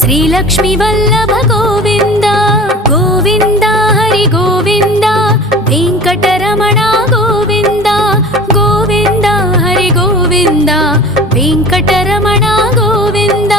श्रीलक्ष्मी वल्लभ गोविन्द गोविन्द हरि गोविन्द वेङ्कटरमण गोविन्द गोविन्द हरि गोविन्द वेङ्कटरमण गोविन्द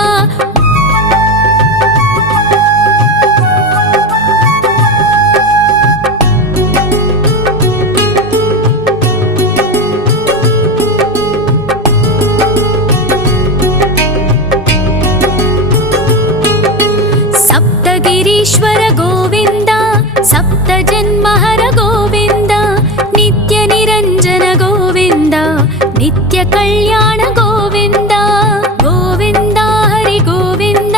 ईश्वर गोविन्द सप्तजन्महर गोविन्द नित्य निरञ्जन गोविन्द नित्य कल्याण गोविन्द गोविन्द हरि गोविन्द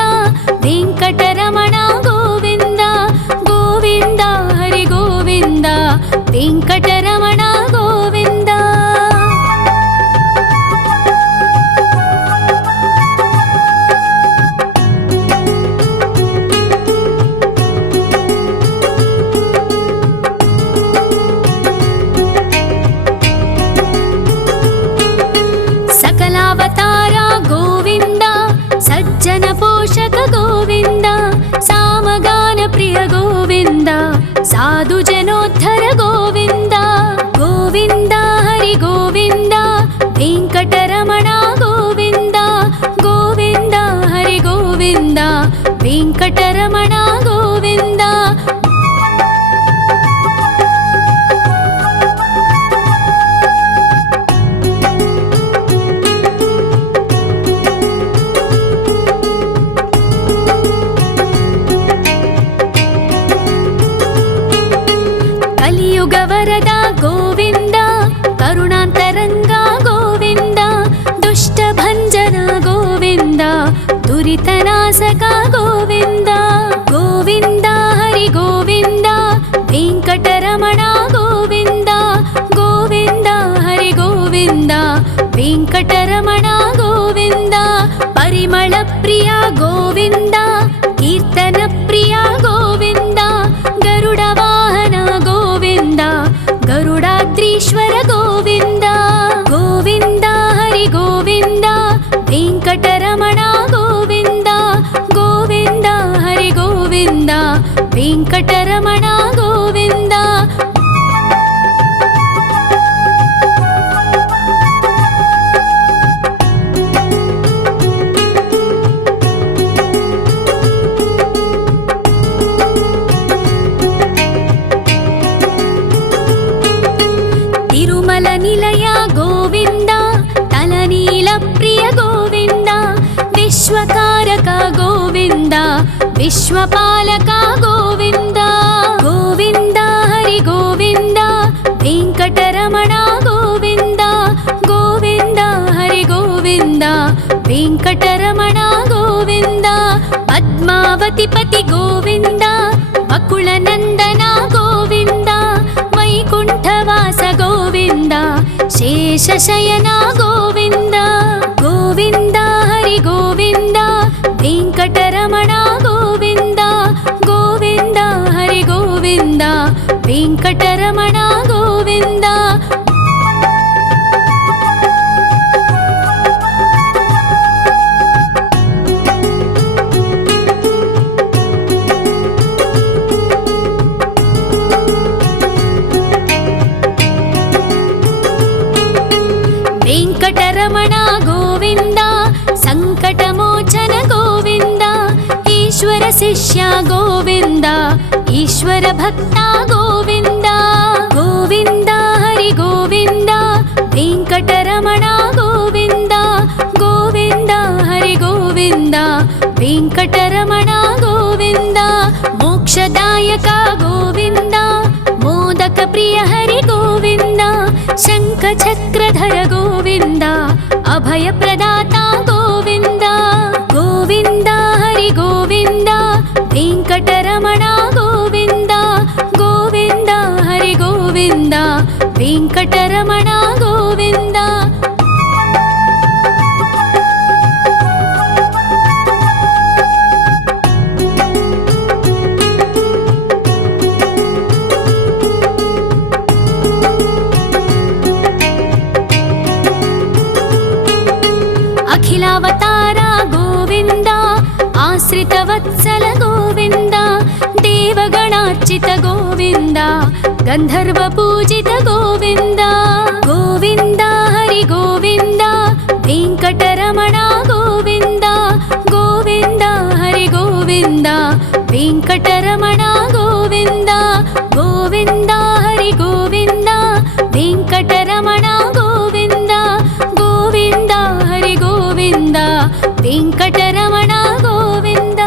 वेङ्कटरमण गोविन्द गोविन्द हरि गोविन्द वेङ्कटरमण गोविन्द सकलावतारा गोविन्द सज्जन पोषक गोविन्द सामगान प्रिय गोविन्द साधु जनोद्धर गोविन्द गोविन्द हरि गोविन्द वेङ्कटरमण गोविन्द गोविन्द हरि गोविन्द वेङ्कटरमण गोविन्द वरद गोविन्द करुणान्तरङ्ग गोविन्द दुष्टभञ्जन गोविन्द दुरितनाशक गोविन्द गोविन्द हरि गोविन्द वेङ्कटरमण गोविन्द गोविन्द हरि गोविन्द वेङ्कटरमण गोविन्द परिमल प्रिय गोविन्द कीर्तन प्रिय गोविन्द गरुड वाहन गोविन्द गरुडाद्रीश्वर गोविन्द गोविन्द हरि गोविन्द वेङ्कटरमण गोविन्द गोविन्द हरि गोविन्द वेङ्कटरमण गोविन्द तिरुमल निलय गोविन्द तलनील प्रिय गोविन्द विश्वकारक गोविन्द विश्वपालक गोविन्द गोविन्द हरि गोविन्द वेङ्कटरमण गोविन्द गोविन्द हरि गोविन्द वेङ्कटरमण गोविन्द पद्मावती पति गोविन्द वकुलनन्दन गोविन्द वैकुण्ठवास गोविन्द शेषशयन गोविन्द गोविन्द हरि गोविन्द वेङ्कटरमण गोविन्द गोविन्द हरि गोविन्द वेङ्कटरमण गोविन्द वेङ्कटरमण गोविन्द सङ्कटमोचन गोविन्द ईश्वर शिष्य गोविन्द ईश्वर भक्त गोविन्द गोविन्द हरि गोविन्द वेङ्कटरमण गोविन्द गोविन्द हरि गोविन्द वेङ्कटरमण गोविन्द मोक्षदायक गोविन्द मोदक प्रिय हरि गोविन्द शङ्खचक्रधर गोविन्द अभय प्रदाता गोविन्द गोविन्द हरि गोविन्द वेङ्कटरमण गोविन्द गोविन्द हरि गोविन्द वेङ्कटरमण गोविन्द आश्रितवत्सल गोविन्द देवगणार्चित गोविन्द गन्धर्वपूजित गोविन्द गोविन्द हरि गोविन्द वेङ्कटरमण गोविन्द गोविन्द हरि गोविन्द वेङ्कटरमण गोविन्द गोविन्द हरि गोविन्द वेङ्कटरमण गोविन्द गोविन्द हरि गोविन्द वेङ्कटरमण गोविन्द।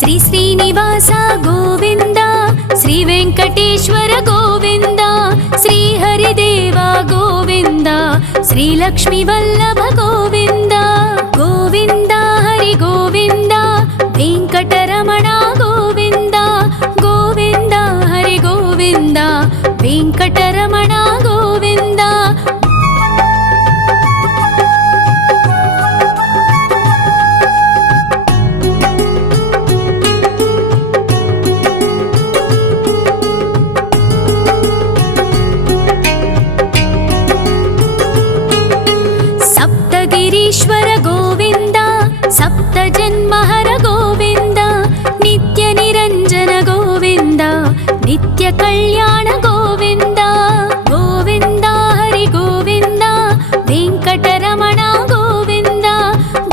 श्री श्रीनिवास गोविन्द श्री वेङ्कटेश्वर गोविन्द श्री हरिदेव गोविन्द श्री लक्ष्मीवल्लभ गोविन्द गोविन्द हरि गोविन्द वेङ्कटरमण गोविन्द गोविन्द हरि गोविन्द वेङ्कटरमण गोविन्द। सप्तगिरीश्वर गोविन्द सप्तजन्महर गोविन्द नित्यनिरञ्जन गोविन्द नित्यकल्याण गोविन्द गोविन्द हरि गोविन्द वेङ्कटरमण गोविन्द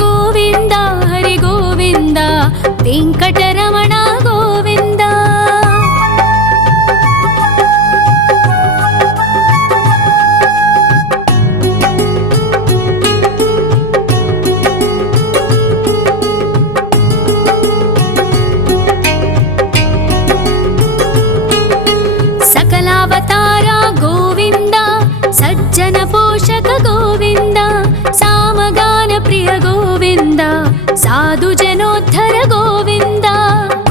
गोविन्द हरि गोविन्द वेङ्कटरमण गोविन्द। सकलावतार गोविन्द सज्जन पोषक गोविन्द सामगान प्रिय गोविन्द साधु जनोद्धर गोविन्द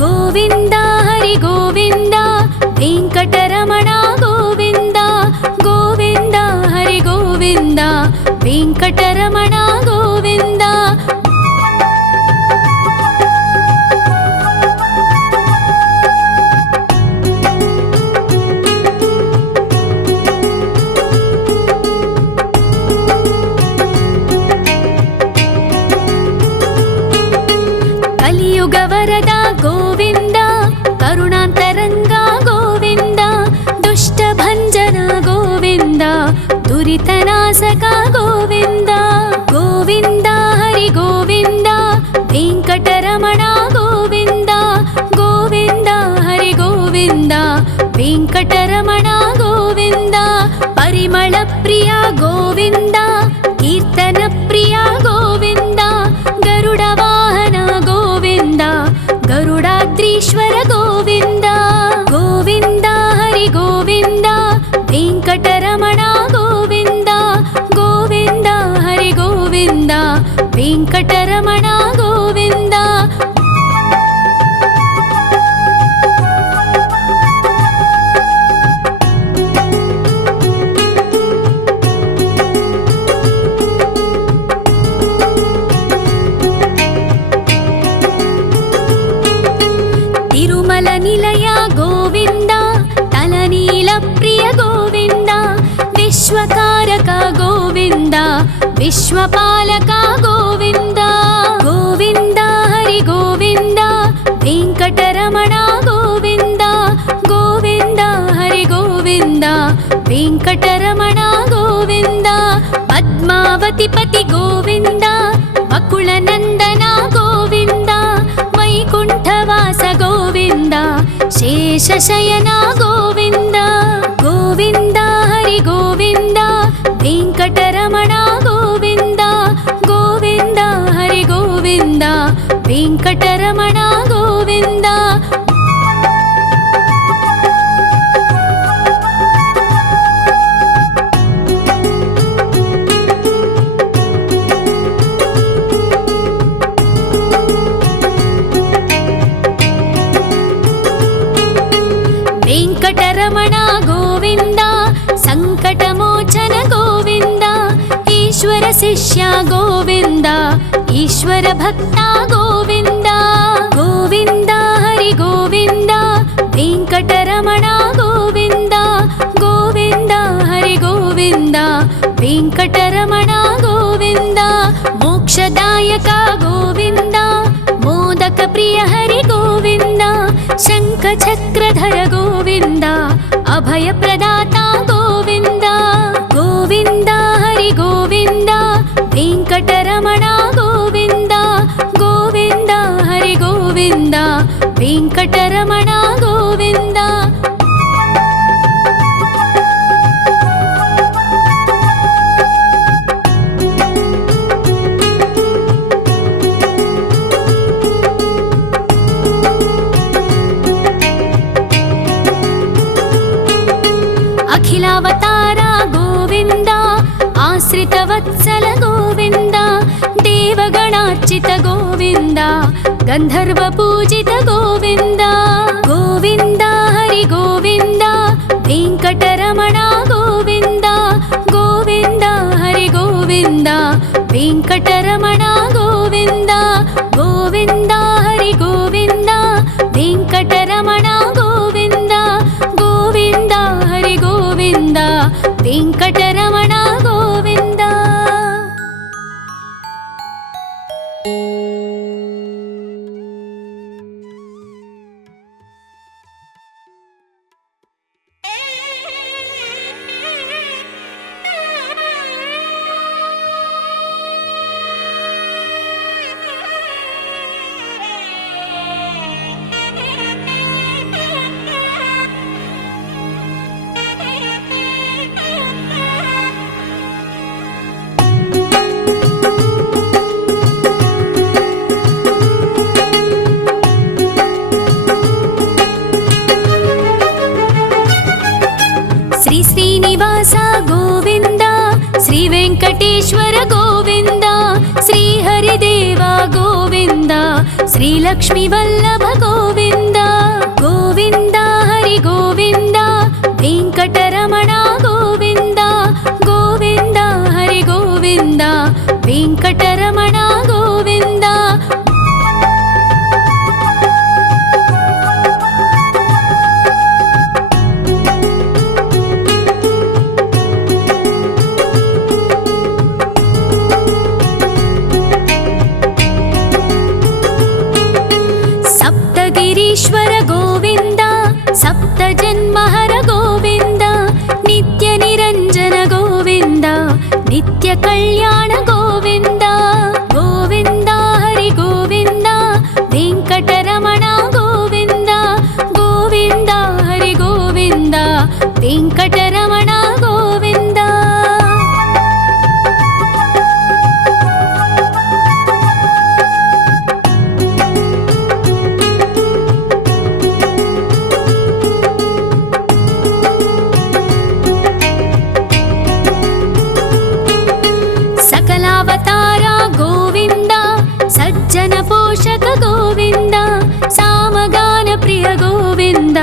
गोविन्द हरि गोविन्द वेङ्कटरमण गोविन्द गोविन्द हरि गोविन्द वेङ्कटरमण गोविन्द। कलियुगवरद गोविन्द करुणान्तरङ्ग गोविन्द दुष्टभञ्जन गोविन्द दुरितनाशक गोविन्द गोविन्द हरि गोविन्द वेङ्कटरमण गोविन्द गोविन्द हरि गोविन्द वेङ्कटरमण गोविन्द। परिमलप्रिय गोविन्द कीर्तनप्रिय गोविन्द गरुडवाहन गोविन्द गरुडाद्रीश्वर गोविन्द गोविन्द हरि गोविन्द वेङ्कटरमण गोविन्द गोविन्द हरि गोविन्द वेङ्कटरमण गोविन्द। तिरुमल निलय गोविन्द तलनील प्रिय गोविन्द विश्वकारक गोविन्द विश्वपालक गोविन्द गोविन्द हरि गोविन्द वेङ्कटरमण गोविन्द गोविन्द हरि गोविन्द वेङ्कटरमण गोविन्द। पद्मावतिपति गोविन्द वकुलनन्दन गोविन्द वैकुण्ठवास गोविन्द शेषशयन गोविन्द गोविन्द हरि गोविन्द वेङ्कटरमण गोविन्द गोविन्द हरि गोविन्द वेङ्कटरमण गोविन्द। వెంకటరమణ గోవింద సంకటమోచన గోవింద ఈశ్వర శిష్య గోవింద ఈశ్వర భక్త గోవింద గోవింద హరి గోవింద వెంకటరమణ గోవింద గోవింద హరి గోవింద వెంకటరమణ గోవింద మోక్షదాయక గోవింద మోదక ప్రియ హరి గోవింద శంఖ చక్రధర గోవింద అభయ ప్రదాత గోవింద గోవింద హరి గోవింద వెంకటరమణ గోవింద గోవింద హరి గోవింద వెంకటరమణ గోవింద అఖిలావతార గోవింద ఆశ్రితవత్సల గోవింద దేవగణార్చిత గోవింద గంధర్వ పూజిత గోవింద గోవింద హరి గోవింద వెంకటరమణ గోవింద గోవింద హరి గోవింద వెంకటరమణ గోవింద గోవింద హరి గోవింద వెంకటరమణ గోవింద గోవింద హరి గోవింద వెంకటరమణ గోవింద శ్రీ శ్రీనివాస గోవింద శ్రీ వెంకటేశ్వర గోవింద శ్రీ హరిదేవ గోవింద శ్రీ లక్ష్మీ వల్లభ గోవింద గోవింద హరి గోవింద వెంకటరమణ గోవింద గోవింద హరి గోవింద వెంకటరమణ గోవింద సప్తగిరీశ్వర గోవింద సప్త జన్మహర గోవింద నిత్య నిరంజన గోవింద నిత్య కళ్యాణ గోవింద గోవింద హరి గోవింద వెంకటరమణ గోవింద గోవింద హరి గోవింద వెంకటరమణ గోవింద సకలావతార గోవింద సజ్జన పోషక గోవింద సామగాన ప్రియ గోవింద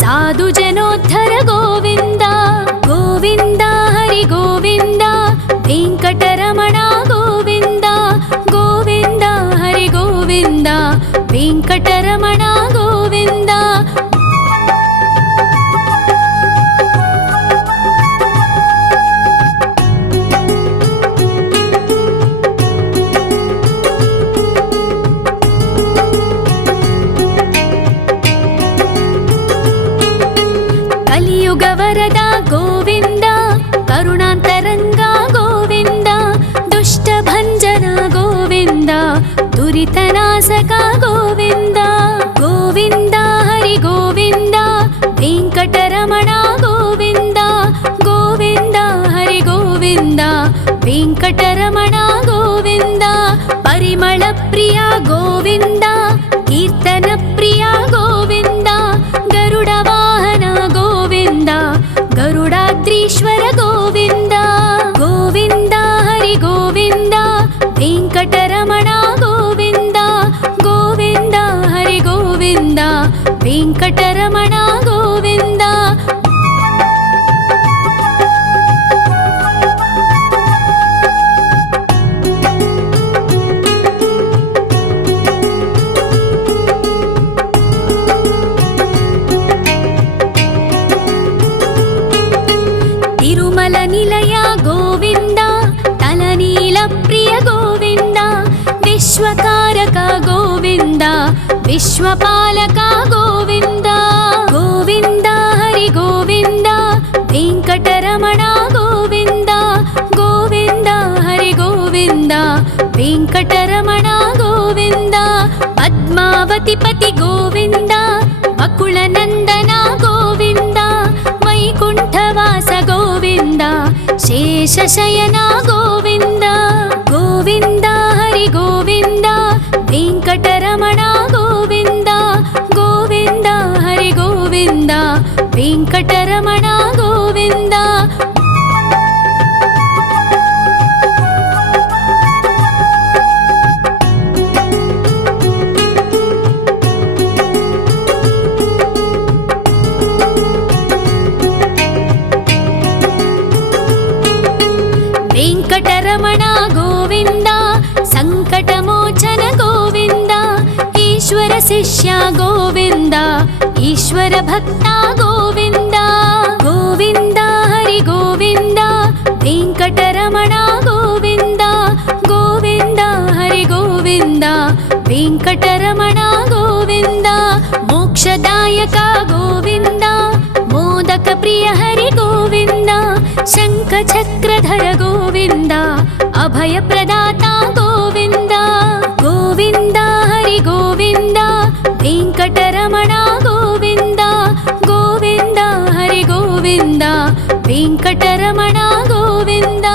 సాధు జనోద్ధర గోవింద గోవింద హరి గోవింద వెంకటరమణ గోవింద గోవింద హరి గోవింద వెంకటరమణ గోవింద కలియుగ వరద గోవింద కరుణాంతరంగ గోవింద దుష్ట భంజన గోవింద దురితనాశక గోవింద గోవింద హరి గోవింద వెంకటరమణ గోవింద గోవింద హరి గోవింద వెంకటరమణ గోవింద పరిమళ ప్రియ గోవింద కీర్తన ప్రియ గోవింద గరుడ వాహన గోవింద గరుడాద్రీశ్వర గోవింద గోవింద హరి గోవింద వెంకటరమణ గోవింద గోవింద హరి గోవింద వెంకటరమణ గోవింద विश्वकारक गोविन्द विश्वपालक गोविन्द गोविन्द हरि गोविन्द वेङ्कटरमण गोविन्द गोविन्द हरि गोविन्द वेङ्कटरमण गोविन्द पद्मावतिपति गोविन्द वकुलनन्दन गोविन्द वैकुण्ठवास गोविन्द शेषशयन गोविन्द गोविन्द हरि गोविन्द वेङ्कटरमण गोविन्द गोविन्द हरि गोविन्द वेङ्कटरमण गोविन्द वेङ्कटरमण गोविन्द सङ्कटमोचन गोविन्द ईश्वर शिष्य गोविन्द ईश्वर भक्त गोविन्द गोविन्द हरि गोविन्द वेङ्कटरमण गोविन्द गोविन्द हरि गोविन्द वेङ्कटरमण गोविन्द मोक्षदायक गोविन्द मोदक प्रिय हरि गोविन्द शङ्खचक्रधर गोविन्द अभयप्रदाता गोविन्द गोविन्द हरि गोविन्द वेङ्कटरमण गोविन्द गोविन्द हरि गोविन्द वेङ्कटरमण गोविन्द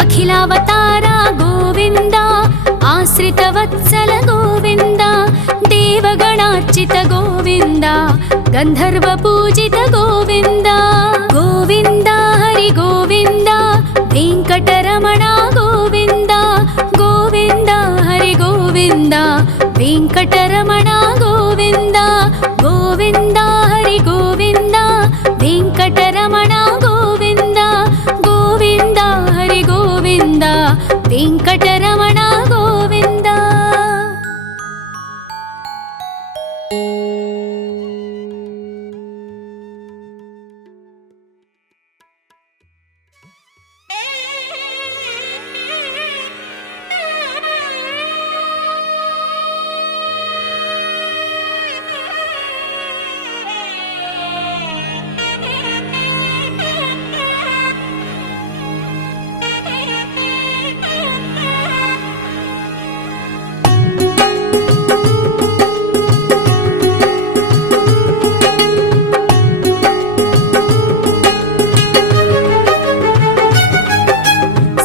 अखिलावतार गोविन्द आश्रितवत्सल गोविन्द देवगणार्चित गोविन्द गन्धर्वपूजित गोविन्द गोविन्द हरि गोविन्द वेङ्कटरमण गोविन्द गोविन्द हरि गोविन्द वेङ्कटरमण गोविन्द गोविन्द हरि गोविन्द वेङ्कटरमण गोविन्द गोविन्द हरि गोविन्द वेङ्कटरमण गोविन्द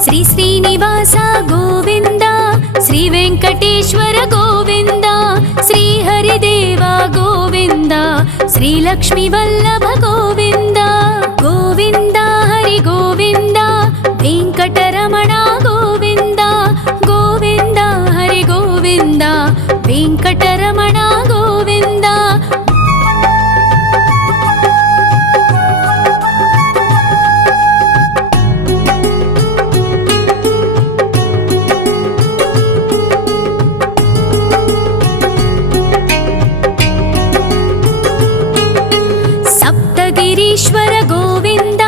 श्री श्रीनिवास गोविन्द श्री वेङ्कटेश्वर गोविन्द श्री हरिदेव गोविन्द श्री लक्ष्मीवल्लभ गोविन्द गोविन्द हरि गोविन्द वेङ्कटरमण गोविन्द गोविन्द हरि गोविन्द वेङ्कटरमण गोविन्द सप्तगिरीश्वर गोविन्द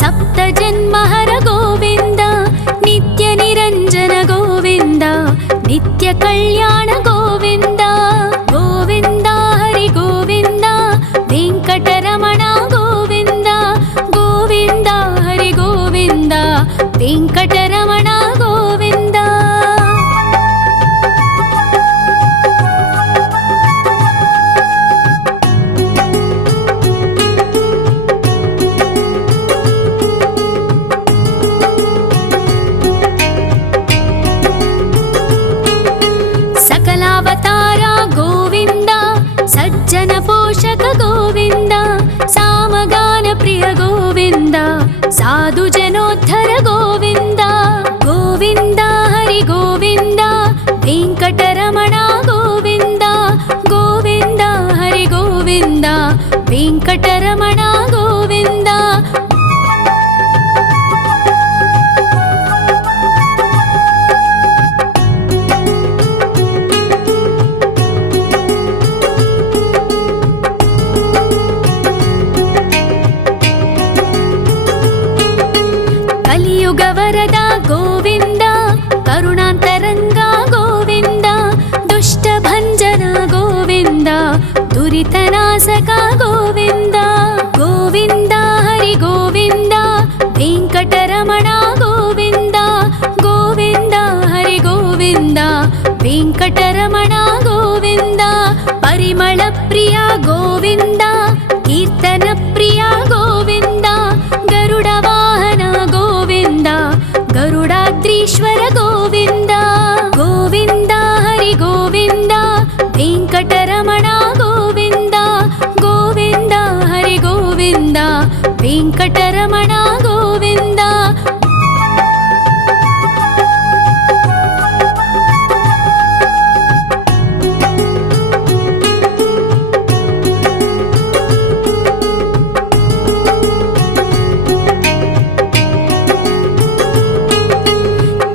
सप्तजन्महर गोविन्द नित्यनिरञ्जन गोविन्द नित्यकल्याण गोविन्द गोविन्द हरि गोविन्द वेङ्कटरमण गोविन्द गोविन्द हरि गोविन्द वेङ्कटरमण गोविन्द सकलावतार गोविन्द सज्जन पोषक गोविन्द सामगान प्रिय गोविन्द साधु जनोद्धर गोविन्द गोविन्द हरि गोविन्द वेङ्कटरमण गोविन्द गोविन्द हरि गोविन्द वेङ्कटरमण गोविन्द ಕಲಿಯುಗವರದ ಗೋವಿಂದ ಕರುಣಾಂತರಂಗ ಗೋವಿಂದ ದುಷ್ಟಭಂಜನ ಗೋವಿಂದ ದುರಿತನಾಶಕ ಗೋವಿಂದ ಗೋವಿಂದ ಹರಿ ಗೋವಿಂದ ವೆಂಕಟರಮಣ ಗೋವಿಂದ ಗೋವಿಂದ ಹರಿ ಗೋವಿಂದ ವೆಂಕಟರಮಣ ಗೋವಿಂದ ಪರಿಮಳ ಪ್ರಿಯ ಗೋವಿಂದ ಕೀರ್ತನ ಪ್ರಿಯ ಗೋವಿಂದ ಗರುಡ ವಾಹನ ಗೋವಿಂದ ಗರುಡಾದ್ರೀಶ್ವರ ಗೋವಿಂದ ಗೋವಿಂದ ಹರಿ ಗೋವಿಂದ ವೆಂಕಟರಮಣ ಗೋವಿಂದ ಗೋವಿಂದ ಹರಿ ಗೋವಿಂದ ವೆಂಕಟರಮಣ ಗೋವಿಂದ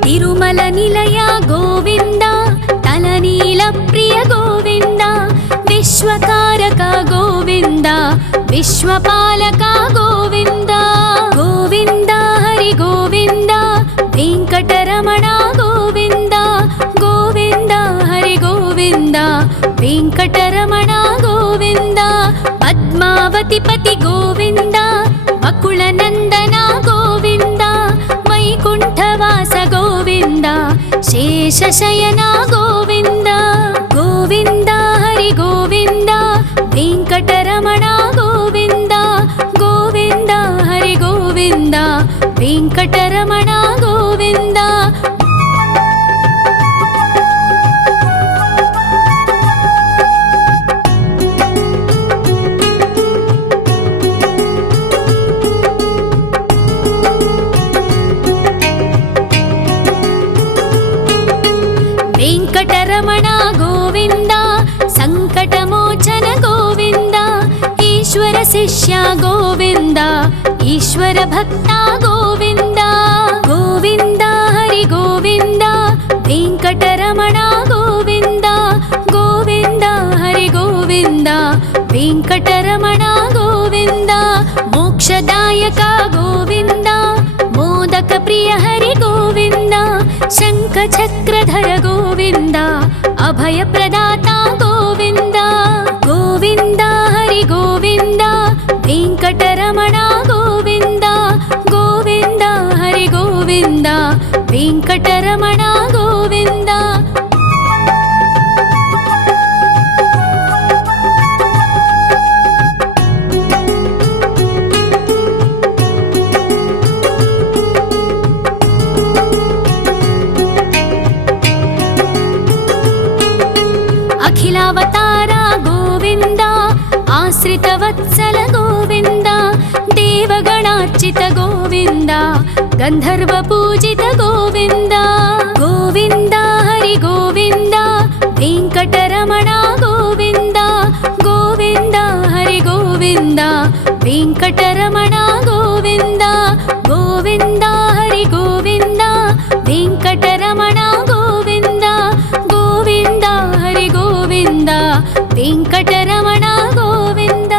ತಿರುಮಲ ನಿಲಯ ಗೋವಿಂದ ತಲನೀಲ ಪ್ರಿಯ ಗೋವಿಂದ ವಿಶ್ವಕಾರಕ ಗೋವಿಂದ ವಿಶ್ವಪಾಲಕ ಗೋವಿಂದ ಗೋವಿಂದ ಹರಿ ಗೋವಿಂದ ವೆಂಕಟರಮಣ ಗೋವಿಂದ ಗೋವಿಂದ ಹರಿ ಗೋವಿಂದ ವೆಂಕಟರಮಣ ಗೋವಿಂದ ಪದ್ಮಾವತಿ ಪತಿ ಗೋವಿಂದ ವಕುಳನಂದನ ಗೋವಿಂದ ವೈಕುಂಠವಾಸ ಗೋವಿಂದ ಶೇಷಶಯನ ಗೋವಿಂದ ಗೋವಿಂದ ಹರಿ ಗೋವಿಂದ ವೆಂಕಟರಮಣ ಗೋವಿಂದ ಗೋವಿಂದ ಹರಿ ಗೋವಿಂದ ವೆಂಕಟರಮಣ ಗೋವಿಂದ ವೆಂಕಟರಮಣ ಗೋವಿಂದ ಸಂಕಟಮೋಚನ ಗೋವಿಂದ ಈಶ್ವರ ಶಿಷ್ಯ ಗೋವಿಂದ ಈಶ್ವರ ಭಕ್ತ ಗೋವಿಂದ ಗೋವಿಂದ ಹರಿ ಗೋವಿಂದ ವೆಂಕಟರಮಣ ಗೋವಿಂದ ಗೋವಿಂದ ಹರಿ ಗೋವಿಂದ ವೆಂಕಟರಮಣ ಗೋವಿಂದ ಮೋಕ್ಷದಾಯಕ ಗೋವಿಂದ ಮೋದಕ ಪ್ರಿಯ ಹರಿ ಗೋವಿಂದ ಶಂಖ ಚಕ್ರಧರ ಗೋವಿಂದ ಅಭಯ ಪ್ರದಾತ ಗೋವಿಂದ ಗೋವಿಂದ ಹರಿ ಗೋವಿಂದ ವೆಂಕಟರಮಣ ಗೋವಿಂದ ಗೋವಿಂದ ಹರಿ ಗೋವಿಂದ ವೆಂಕಟರಮಣ ಗೋವಿಂದ ಅಖಿಲಾವತಾರ ಗೋವಿಂದ ಆಶ್ರಿತ ವತ್ಸಲ ಗೋವಿಂದ ದೇವಗಣಾರ್ಚಿತ ಗೋವಿಂದ ಗಂಧರ್ವ ಪೂಜಿತ ಗೋವಿಂದ ಗೋವಿಂದ ಹರಿ ಗೋವಿಂದ ವೆಂಕಟರಮಣ ಗೋವಿಂದ ಗೋವಿಂದ ಹರಿ ಗೋವಿಂದ ವೆಂಕಟರಮಣ ಗೋವಿಂದ ಗೋವಿಂದ ಹರಿ ಗೋವಿಂದ ವೆಂಕಟರಮಣ ಗೋವಿಂದ ಗೋವಿಂದ ಹರಿ ಗೋವಿಂದ ವೆಂಕಟರಮಣ ಗೋವಿಂದ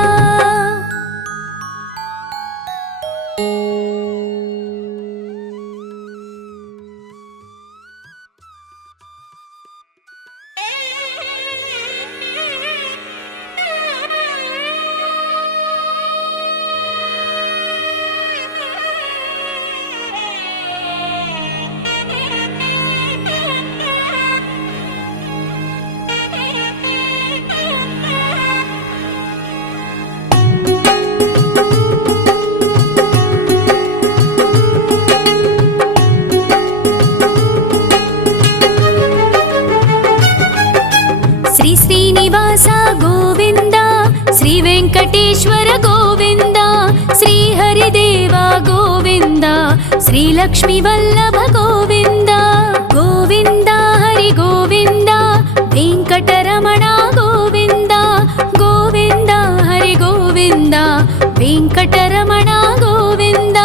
ಶ್ರೀ ಶ್ರೀನಿವಾಸ ಗೋವಿಂದ ಶ್ರೀ ವೆಂಕಟೇಶ್ವರ ಗೋವಿಂದ ಶ್ರೀ ಹರಿದೇವ ಗೋವಿಂದ ಶ್ರೀ ಲಕ್ಷ್ಮೀ ವಲ್ಲಭ ಗೋವಿಂದ ಗೋವಿಂದ ಹರಿ ಗೋವಿಂದ ವೆಂಕಟರಮಣ ಗೋವಿಂದ ಗೋವಿಂದ ಹರಿ ಗೋವಿಂದ ವೆಂಕಟರಮಣ ಗೋವಿಂದ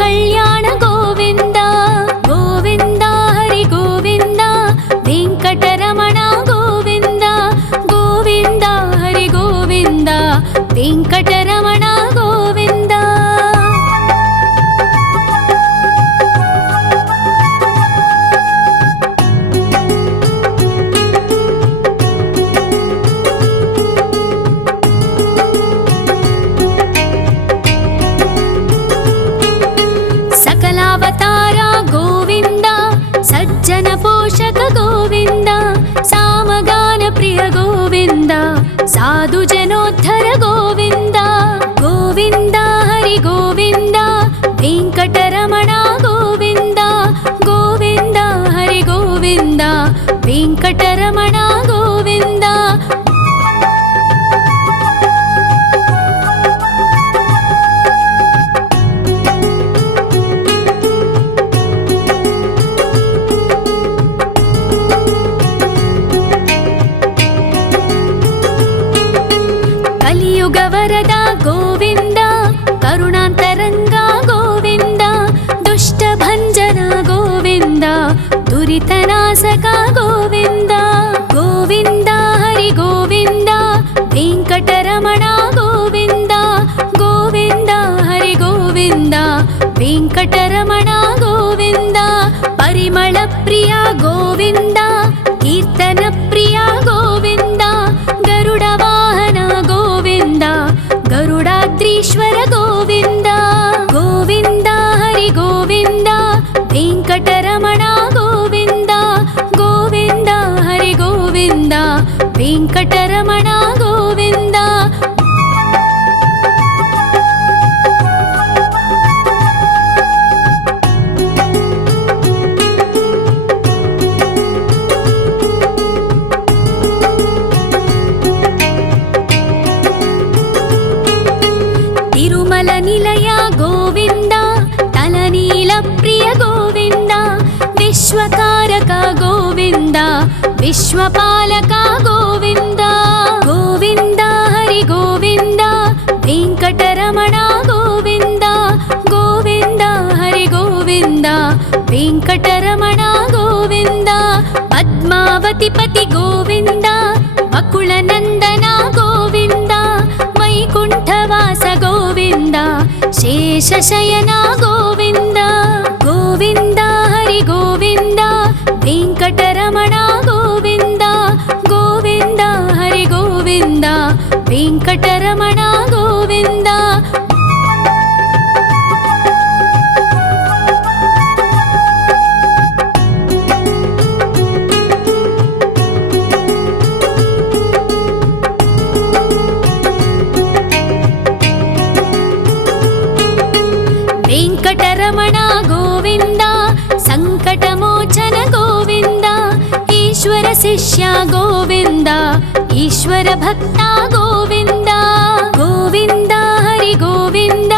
ಕಲ್ಯಾಣ ಗೋವಿಂದ ಗೋವಿಂದ ಹರಿ ಗೋವಿಂದ ವೆಂಕಟರಮಣ ಗೋವಿಂದ ಗೋವಿಂದ ಹರಿ ಗೋವಿಂದ ವೆಂಕಟರಮಣ ಗೋವಿಂದ. ಸಕಲಾವತಾರ ಗೋವಿಂದ ಸಜ್ಜನ ಪೋಷಕ ಗೋವಿಂದ ಸಾಮಗಾನ ಪ್ರಿಯ ಗೋವಿಂದ ಸಾಧು ಜನೋದ್ಧರ ಗೋವಿಂದ ಗೋವಿಂದ ಹರಿ ಗೋವಿಂದ ವೆಂಕಟರಮಣ ಗೋವಿಂದ ಗೋವಿಂದ ಹರಿ ಗೋವಿಂದ ವೆಂಕಟರಮಣ ಗೋವಿಂದ. ಕಲಿಯುಗ ವರದ ಗೋವಿಂದ ಕರುಣಾಂತರಂಗ ಗೋವಿಂದ ದುಷ್ಟ ಭಂಜನ ಗೋವಿಂದ ದುರಿತನಾಸಕ ಗೋವಿಂದ ಗೋವಿಂದ ಹರಿ ಗೋವಿಂದ ವೆಂಕಟರಮಣ ಗೋವಿಂದ ಗೋವಿಂದ ಹರಿ ಗೋವಿಂದ ವೆಂಕಟರಮಣ ಗೋವಿಂದ. ಪರಿಮಳ ಪ್ರಿಯ ಗೋವಿಂದ ಕೀರ್ತನ ಪ್ರಿಯ ಗೋವಿಂದ ಗರುಡ ವಾಹನ ಗೋವಿಂದ ಗರುಡಾದ್ರೀಶ್ವರ ಗೋವಿಂದ ಗೋವಿಂದ ಹರಿ ಗೋವಿಂದ ವೆಂಕಟರಮಣ ಗೋವಿಂದ ಗೋವಿಂದ ಹರಿ ಗೋವಿಂದ ವೆಂಕಟರಮಣ ಗೋವಿಂದ. ತಿರುಮಲ ನಿಲಯ ಗೋವಿಂದ ತಲನೀಲ ಪ್ರಿಯ ಗೋವಿಂದ ವಿಶ್ವಕಾರಕ ಗೋವಿಂದ ವಿಶ್ವಪಾಲಕ ಗೋವಿಂದ ಗೋವಿಂದ ಹರಿ ಗೋವಿಂದ ವೆಂಕಟರಮಣ ಗೋವಿಂದ ಗೋವಿಂದ ಹರಿ ಗೋವಿಂದ ವೆಂಕಟರಮಣ ಗೋವಿಂದ. ಪದ್ಮಾವತಿ ಪತಿ ಗೋವಿಂದ ಬಕುಳ ನಂದನ ಗೋವಿಂದ ವೈಕುಂಠವಾಸ ಗೋವಿಂದ ಶೇಷಶಯನ ಗೋವಿಂದ ಗೋವಿಂದ ಹರಿ ಗೋವಿಂದ ವೆಂಕಟರಮಣ ಗೋವಿಂದ ಗೋವಿಂದ ಹರಿ ಗೋವಿಂದ ವೆಂಕಟರಮಣ ಗೋವಿಂದ. ವೆಂಕಟರಮಣ ಗೋವಿಂದ ಸಂಕಟಮೋಚನ ಗೋವಿಂದ ಈಶ್ವರ ಶಿಷ್ಯ ಗೋವಿಂದ ಈಶ್ವರ ಭಕ್ತ ಗೋವಿಂದ ಗೋವಿಂದ ಹರಿ ಗೋವಿಂದ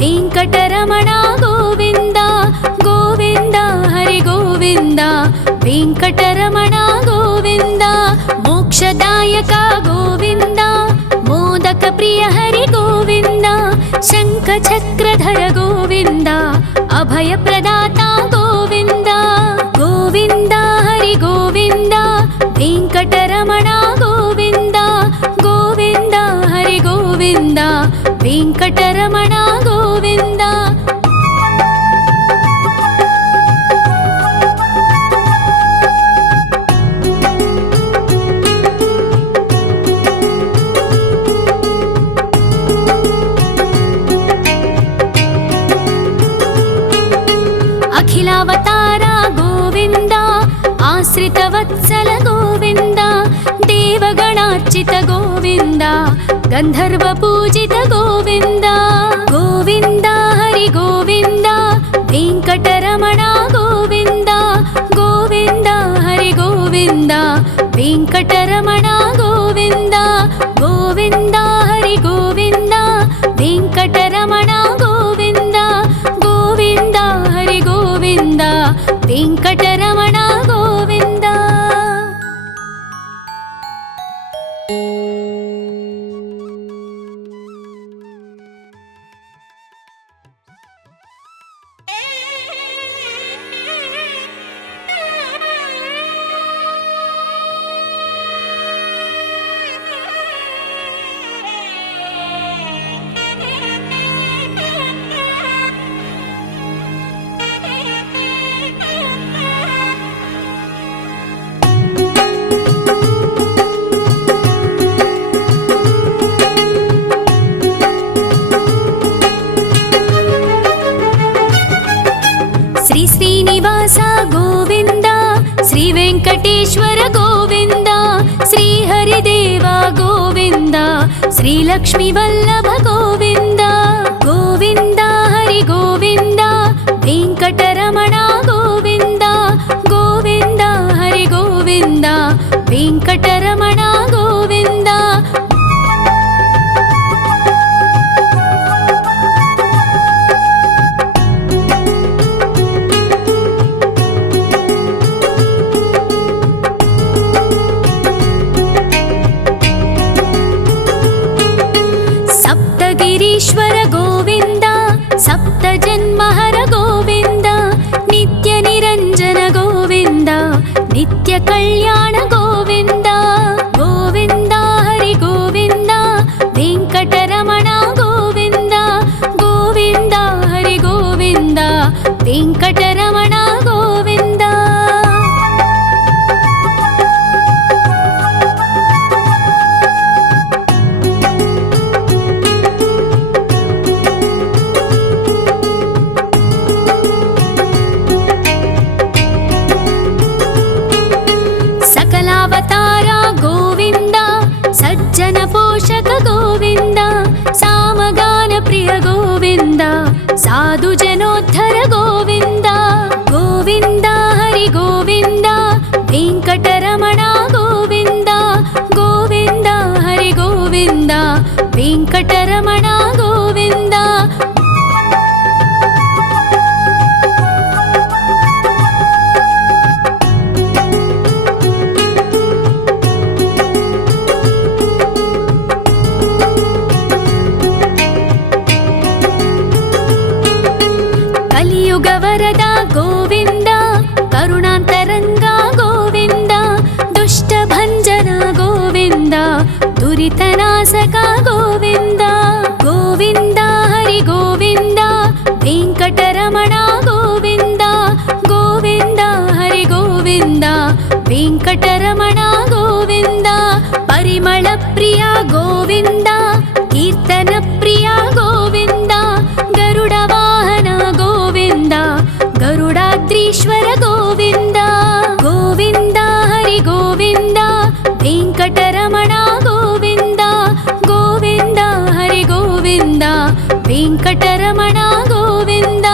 ವೆಂಕಟರಮಣ ಗೋವಿಂದ ಗೋವಿಂದ ಹರಿ ಗೋವಿಂದ ವೆಂಕಟರಮಣ ಗೋವಿಂದ. ಮೋಕ್ಷದಾಯಕ ಗೋವಿಂದ ಮೋದಕ ಪ್ರಿಯ ಹರಿ ಗೋವಿಂದ ಶಂಖ ಚಕ್ರಧರ ಗೋವಿಂದ ಅಭಯ ಪ್ರದಾತ ಗೋವಿಂದ ಗೋವಿಂದ ಹರಿ ಗೋವಿಂದ ವೆಂಕಟರಮಣ ಗೋವಿಂದ ಗೋವಿಂದ ಹರಿ ಗೋವಿಂದ ವೆಂಕಟರಮಣ ಗೋವಿಂದ. ಅಖಿಲಾವತಾರ ಗೋವಿಂದ ಆಶ್ರಿತ ವತ್ಸಲ ಗೋವಿಂದ ದೇವಗಣಾರ್ಚಿತ ಗೋವಿಂದ ಗಂಧರ್ವ ಪೂಜಿತ ಗೋವಿಂದ ಗೋವಿಂದ ಹರಿ ಗೋವಿಂದ ವೆಂಕಟರಮಣ ಗೋವಿಂದ ಗೋವಿಂದ ಹರಿ ಗೋವಿಂದ ವೆಂಕಟರಮಣ ಗೋವಿಂದ ಗೋವಿಂದ ಹರಿ ಗೋವಿಂದ ವೆಂಕಟರಮಣ ಗೋವಿಂದ ಗೋವಿಂದ ಹರಿ ಗೋವಿಂದ ವೆಂಕಟರಮಣ ಗೋವಿಂದ. శ్రీనివాస గోవింద, శ్రీ వెంకటేశ్వర గోవింద, శ్రీహరిదేవ గోవింద, శ్రీలక్ష్మీ వల్లభ గోవింద. గోవింద హరి గోవింద, వెంకటరమణ గోవింద, గోవింద హరి గోవింద, వెంకటరమణ గోవింద. సప్తగిరీశ్వర గోవింద, సప్త జన్మహర గోవింద, నిత్య నిరంజన గోవింద, నిత్య కళ్యాణ గోవింద. గోవింద హరి గోవింద, వెంకటరమణ గోవింద, గోవింద హరి గోవింద, వెంకటరమణ గోవింద. సకలావతార గోవింద, సజ్జన పోషక గోవింద, సామగాన ప్రియ గోవింద, సాధు జనోద్ధర గోవింద. గోవింద హరి గోవింద, వెంకటరమణ గోవింద, గోవింద హరి గోవింద, వెంకటరమణ గోవింద. కలియుగ వరద గోవింద, కరుణాంతరంగ గోవింద, దుష్ట భంజన గోవింద, దురితనాశక గోవింద. గోవింద హరి గోవింద, వెంకటరమణ గోవింద, గోవింద హరి గోవింద, వెంకటరమణ గోవింద. పరిమళ ప్రియ గోవింద, కీర్తన ప్రియ గోవింద, గరుడ వాహన గోవింద, గరుడాద్రీశ్వర గోవింద. గోవింద హరి గోవింద, వెంకటరమణ గోవింద, గోవింద హరి గోవింద, వెంకటరమణ గోవింద.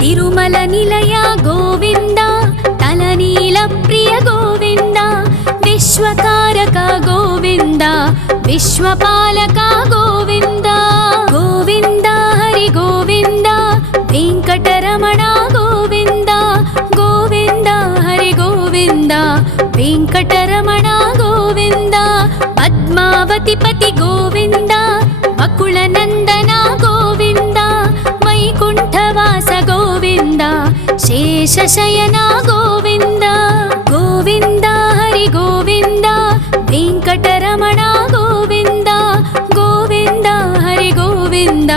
తిరుమల నిలయ గోవింద, తలనీల ప్రియ గోవింద, విశ్వకారక గోవింద, విశ్వపాలక గోవింద. గోవింద హరి గోవింద, వెంకటరమణ గోవింద, గోవింద హరి గోవింద, వెంకటరమణ గోవింద. పద్మావతి పతి గోవింద, వకుళ నందన గోవింద, వైకుంఠవాస గోవింద, శేషశయన గోవింద. గోవింద హరి గోవింద, వెంకటరమణ గోవింద, గోవింద హరి గోవింద,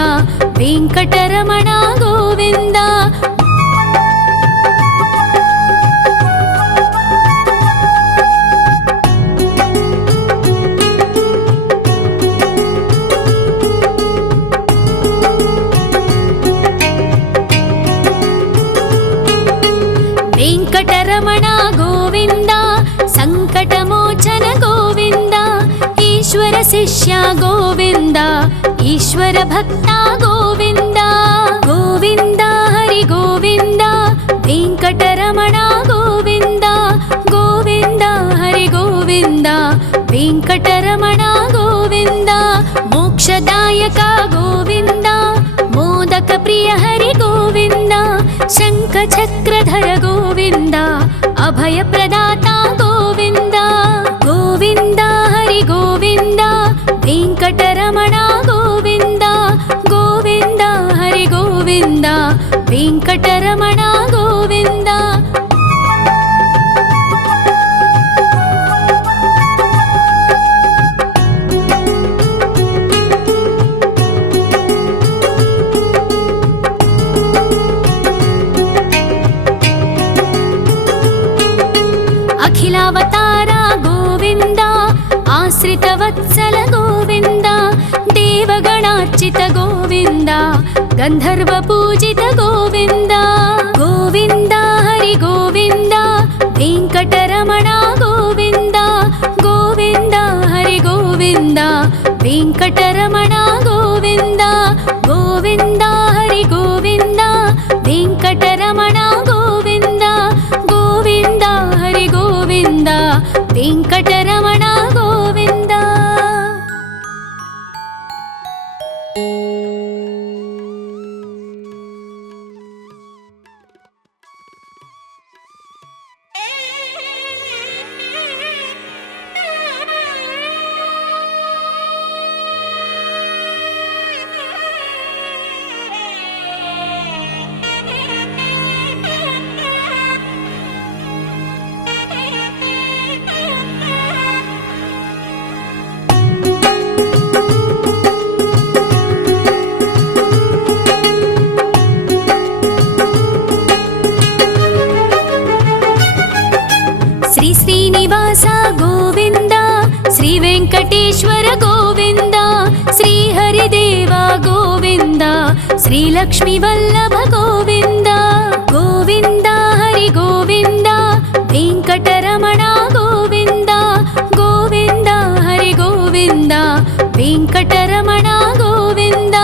వెంకటరమణ గోవింద. వెంకటరమణ గోవింద, సంకటమోచన గోవింద, ఈశ్వర శిష్య గోవింద, ఈశ్వర భక్త గోవింద. గోవింద హరి గోవింద, వెంకటరమణ గోవింద, గోవింద హరి గోవింద, వెంకటరమణ గోవింద. మోక్షదాయక గోవింద, మోదక ప్రియ హరి గోవింద, శంఖ చక్రధర గోవింద, అభయ ప్రదాత గోవింద. గోవింద హరి గోవింద, వెంకటరమణ గోవింద, గోవింద హరి గోవింద, వెంకటరమణ గోవింద. अखिलावतार गोविन्द आश्रितवत्सल गोविन्द देवगणार्चित गोविन्द गन्धर्वपूजित गोविन्द गोविन्द हरि गोविन्द वेङ्कटरमण गोविन्द गोविन्द हरि गोविन्द वेङ्कटरमण गोविन्द गोविन्द हरि गोविन्द वेङ्कटरमण गोविन्द गोविन्द हरि गोविन्द वेङ्कटरमण गोविन्द। श्री श्रीनिवास गोविन्द श्री वेङ्कटेश्वर गोविन्द श्री हरिदेव गोविन्द श्री लक्ष्मीवल्लभ गोविन्द गोविन्द हरि गोविन्द वेङ्कटरमण गोविन्द गोविन्द हरि गोविन्द वेङ्कटरमण गोविन्द।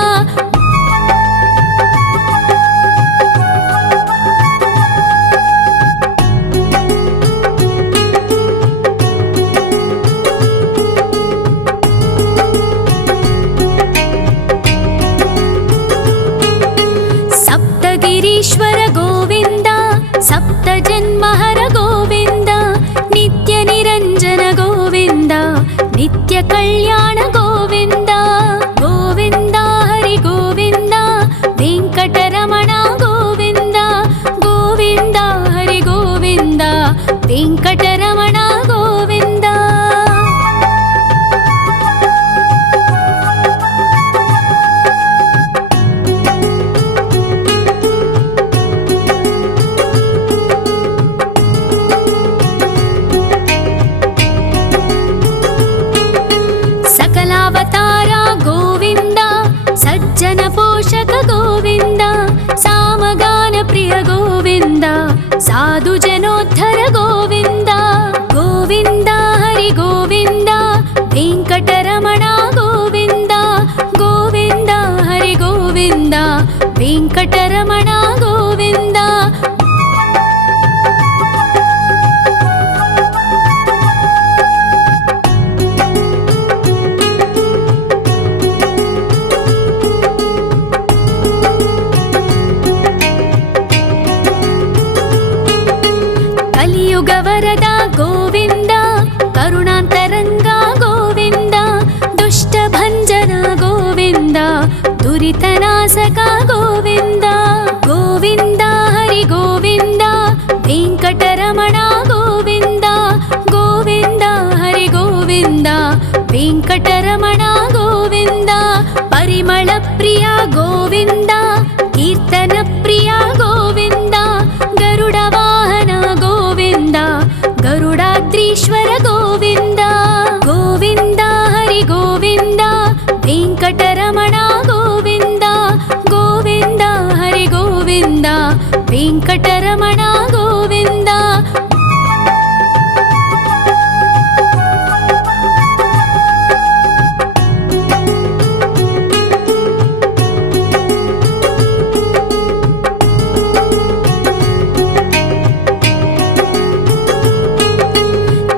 सप्तगिरीश्वर गोविन्द सप्तजन्महर गोविन्द नित्यनिरञ्जन गोविन्द नित्यकल्याण गोविन्द गोविन्द हरि गोविन्द वेङ्कटरमण गोविन्द गोविन्द हरि गोविन्द वेङ्कटरमण गोविन्द। सकलावतार गोविन्द सज्जन पोषक गोविन्द सामगान प्रिय गोविन्द साधु जनोद्धर गोविन्द गोविन्द हरि गोविन्द वेङ्कटरमण गोविन्द गोविन्द हरि गोविन्द वेङ्कटरमण गोविन्द। कलियुगवरद गोविन्द करुणान्तरङ्ग गोविन्द दुष्टभञ्जन गोविन्द दुरितनाशक गोविन्द गोविन्द हरि गोविन्द वेङ्कटरमण गोविन्द गोविन्द हरि गोविन्द वेङ्कटरमण गोविन्द। परिमलप्रिय गोविन्द कीर्तनप्रिय गोविन्द गरुडवाहन गोविन्द गरुडाद्रीश्वर गोविन्द गोविन्द हरि गोविन्द वेङ्कटरमण गोविन्द गोविन्द हरि गोविन्द वेङ्कटरमण गोविन्द।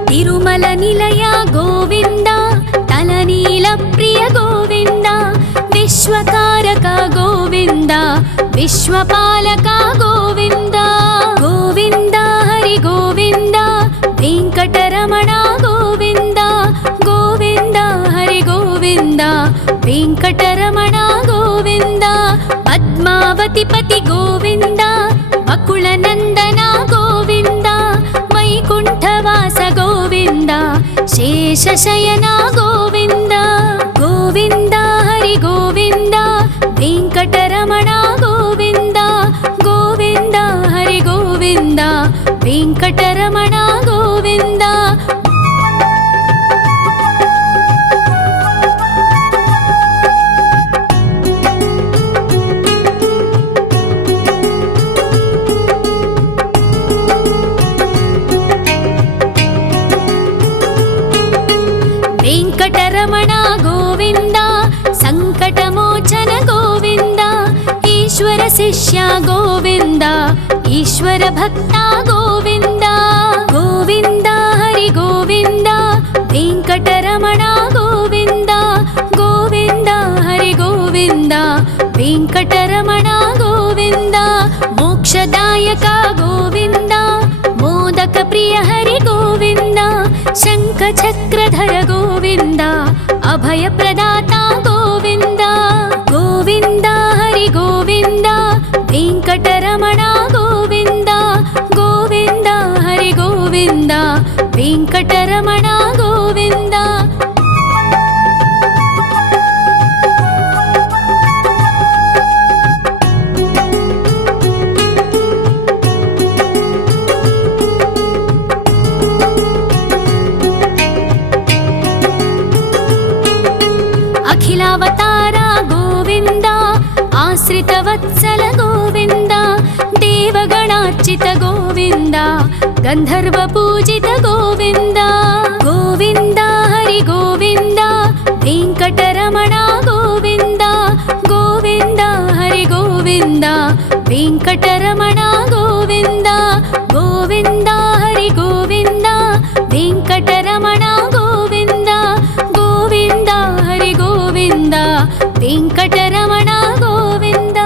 तिरुमल निलय गोविन्द तलनील प्रिय गोविन्द विश्वकारक गोविन्द विश्वपालक गोविन्द गोविन्द हरि गोविन्द वेङ्कटरमण गोविन्द गोविन्द हरि गोविन्द वेङ्कटरमण गोविन्द। पद्मावतिपति गोविन्द वकुलनन्दन गोविन्द वैकुण्ठवास गोविन्द शेषशयन गोविन्द गोविन्द हरि गोविन्द वेङ्कटरमण गोविन्द गोविन्द हरि गोविन्द वेङ्कटरमण गोविन्द। ಈಶ್ವರ ಶಿಷ್ಯ ಗೋವಿಂದ, ಈಶ್ವರ ಭಕ್ತ ಗೋವಿಂದ. ಗೋವಿಂದ ಹರಿ ಗೋವಿಂದ, ವೆಂಕಟರಮಣ ಗೋವಿಂದ. ಗೋವಿಂದ ಹರಿ ಗೋವಿಂದ, ವೆಂಕಟರಮಣ ಗೋವಿಂದ. ಮೋಕ್ಷದಾಯಕ ಗೋವಿಂದ, ಮೋದಕ ಪ್ರಿಯ ಹರಿ ಗೋವಿಂದ. ಶಂಖ ಚಕ್ರಧರ ಗೋವಿಂದ, ಅಭಯ ಪ್ರದಾತ ಗೋವಿಂದ. ಗೋವಿಂದ ಹರಿ ಗೋವಿಂದ, ವೆಂಕಟರಮಣ ಗೋವಿಂದ. ಗೋವಿಂದ ಹರಿ ಗೋವಿಂದ, ವೆಂಕಟರಮಣ ಗೋವಿಂದ. ಅಖಿಲಾವತಾರ ಗೋವಿಂದ, ಆಶ್ರಿತ ವತ್ಸಲ ಗೋವಿಂದ. ದೇವಗಣಾರ್ಚಿತ ಗೋವಿಂದ, ಗಂಧರ್ವ ಪೂಜಿತ ಗೋವಿಂದ. ಗೋವಿಂದ ಹರಿ ಗೋವಿಂದ, ವೆಂಕಟರಮಣ ಗೋವಿಂದ. ಗೋವಿಂದ ಹರಿ ಗೋವಿಂದ, ವೆಂಕಟರಮಣ ಗೋವಿಂದ. ಗೋವಿಂದ ಹರಿ ಗೋವಿಂದ, ವೆಂಕಟರಮಣ ಗೋವಿಂದ. ಗೋವಿಂದ ಹರಿ ಗೋವಿಂದ, ವೆಂಕಟರಮಣ ಗೋವಿಂದ.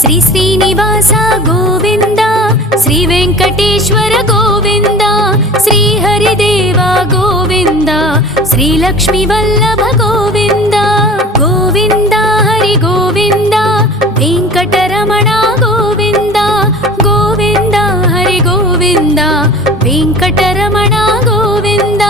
ಶ್ರೀ ಶ್ರೀನಿವಾಸ ಗೋವಿಂದ, ಶ್ರೀ ವೆಂಕಟೇಶ್ವರ ಗೋವಿಂದ. ಶ್ರೀ ಹರಿದೇವ ಗೋವಿಂದ, ಶ್ರೀ ಲಕ್ಷ್ಮೀ ವಲ್ಲಭ ಗೋವಿಂದ. ಗೋವಿಂದ ಹರಿ ಗೋವಿಂದ, ವೆಂಕಟರಮಣ ಗೋವಿಂದ. ಗೋವಿಂದ ಹರಿ ಗೋವಿಂದ, ವೆಂಕಟರಮಣ ಗೋವಿಂದ.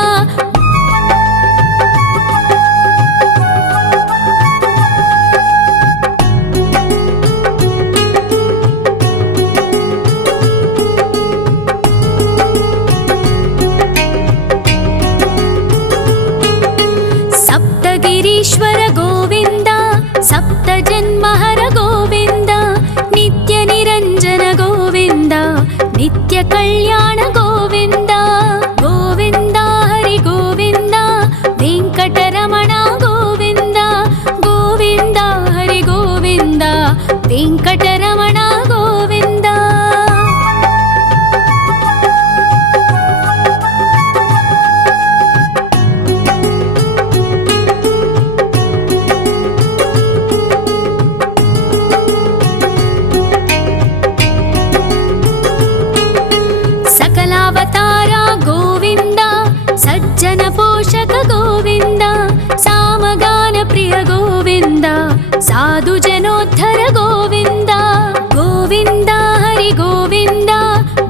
ಸಪ್ತಗಿರೀಶ್ವರ ಗೋವಿಂದ, ಸಪ್ತ ಜನ್ಮಹರ ಗೋವಿಂದ. ನಿತ್ಯ ನಿರಂಜನ ಗೋವಿಂದ, ನಿತ್ಯ ಕಲ್ಯಾಣ ಗೋವಿಂದ. ಗೋವಿಂದ ಹರಿ ಗೋವಿಂದ, ವೆಂಕಟರಮಣ ಗೋವಿಂದ. ಗೋವಿಂದ ಹರಿ ಗೋವಿಂದ, ವೆಂಕಟರಮಣ ಗೋವಿಂದ. ಸಕಲಾವತಾರ ಗೋವಿಂದ, ಸಜ್ಜನ ಪೋಷಕ ಗೋವಿಂದ. ಸಾಮಗಾನ ಪ್ರಿಯ ಗೋವಿಂದ, ಸಾಧು ಜನೋದ್ಧರ ಗೋವಿಂದ. ಗೋವಿಂದ ಹರಿ ಗೋವಿಂದ,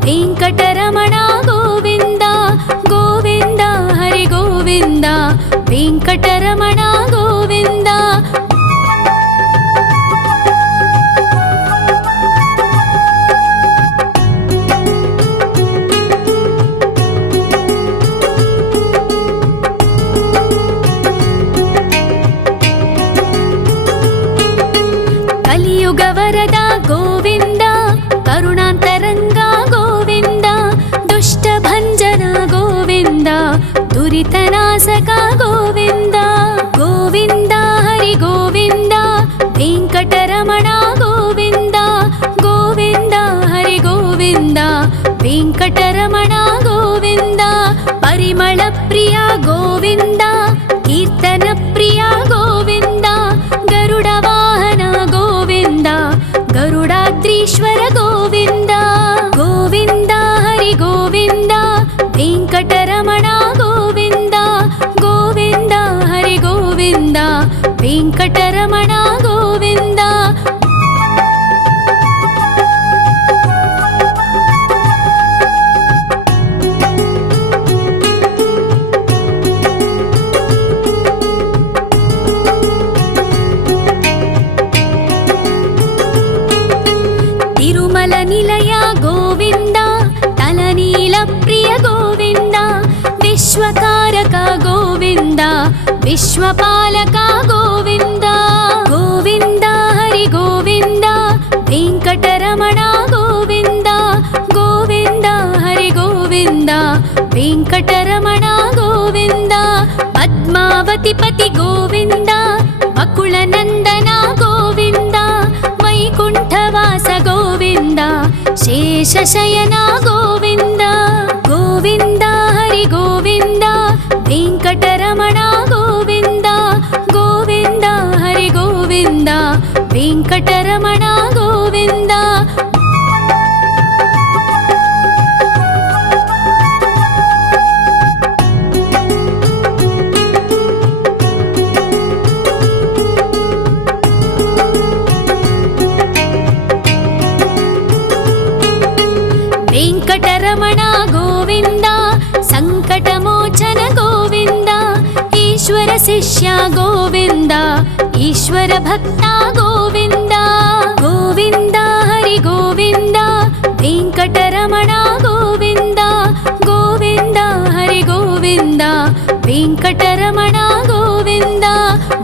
ವೆಂಕಟರಮಣ ಗೋವಿಂದ. ಗೋವಿಂದ ಹರಿ ಗೋವಿಂದ, ವೆಂಕಟರಮಣ ಗೋವಿಂದ. ಕಲಿಯುಗ ವರದ ಗೋವಿಂದ, ಕರುಣಾಂತರಂಗ ಗೋವಿಂದ. ದುಷ್ಟ ಭಂಜನ ಗೋವಿಂದ, ದುರಿತನಾಶಕ ಗೋವಿಂದ. ಗೋವಿಂದ ಹರಿ ಗೋವಿಂದ, ವೆಂಕಟರಮಣ ಗೋವಿಂದ. ಗೋವಿಂದ ಹರಿ ಗೋವಿಂದ, ವೆಂಕಟರಮಣ ಗೋವಿಂದ. ಪರಿಮಳ ಪ್ರಿಯ ಗೋವಿಂದ, ಕೀರ್ತನ ಪ್ರಿಯ ಗೋವಿಂದ. ಗರುಡ ವಾಹನ ಗೋವಿಂದ, ಗರುಡಾದ್ರೀಶ್ವರ ಗೋವಿಂದ. ಗೋವಿಂದ ಹರಿ ಗೋವಿಂದ, ವೆಂಕಟರಮಣ ಗೋವಿಂದ. ಗೋವಿಂದ ಹರಿ ಗೋವಿಂದ, ವೆಂಕಟರಮಣ ಗೋವಿಂದ. प्रिय गोविन्द विश्वकारक गोविन्द विश्वपालक गोविन्द गोविन्द हरि गोविन्द वेङ्कटरमण गोविन्द गोविन्द हरि गोविन्द वेङ्कटरमण गोविन्द पद्मावतिपति गोविन्द वकुलनन्दन गोविन्द वैकुण्ठवास गोविन्द शेषशयन गोविन्द गोविन्द हरि गोविन्द वेङ्कटरमण गोविन्द गोविन्द हरि गोविन्द वेङ्कटरमण गोविन्द वेङ्कटरमण गोविन्द सङ्कटमोचन गोविन्द ईश्वर शिष्य गोविन्द ईश्वर भक्त गोविन्द गोविन्द हरि गोविन्द वेङ्कटरमण गोविन्द गोविन्द हरि गोविन्द वेङ्कटरमण गोविन्द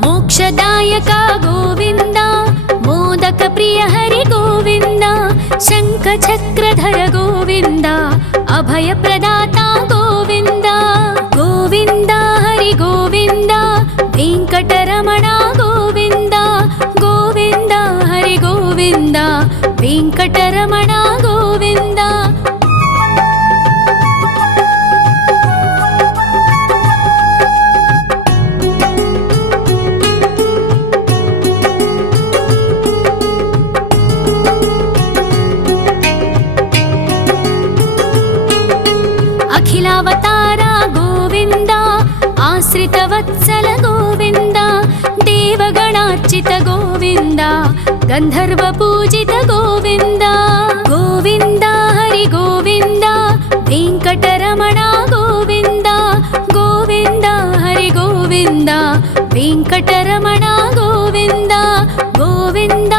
मोक्षदायक गोविन्द मोदक प्रिय हरि गोविन्द शङ्खचक्रधर गोविन्द अभयप्रदाता गोविन्द गोविन्द हरि गोविन्द वेङ्कटरमण गोविन्द गोविन्द हरि गोविन्द वेङ्कटरमण गोविन्द अखिलावतार गोविन्द आश्रितवत्सल गोविन्द देवगणार्चित गोविन्द गन्धर्वपूजित गोविन्द गोविन्द हरि गोविन्द वेङ्कटरमण गोविन्द गोविन्द हरि गोविन्द वेङ्कटरमण गोविन्द गोविन्द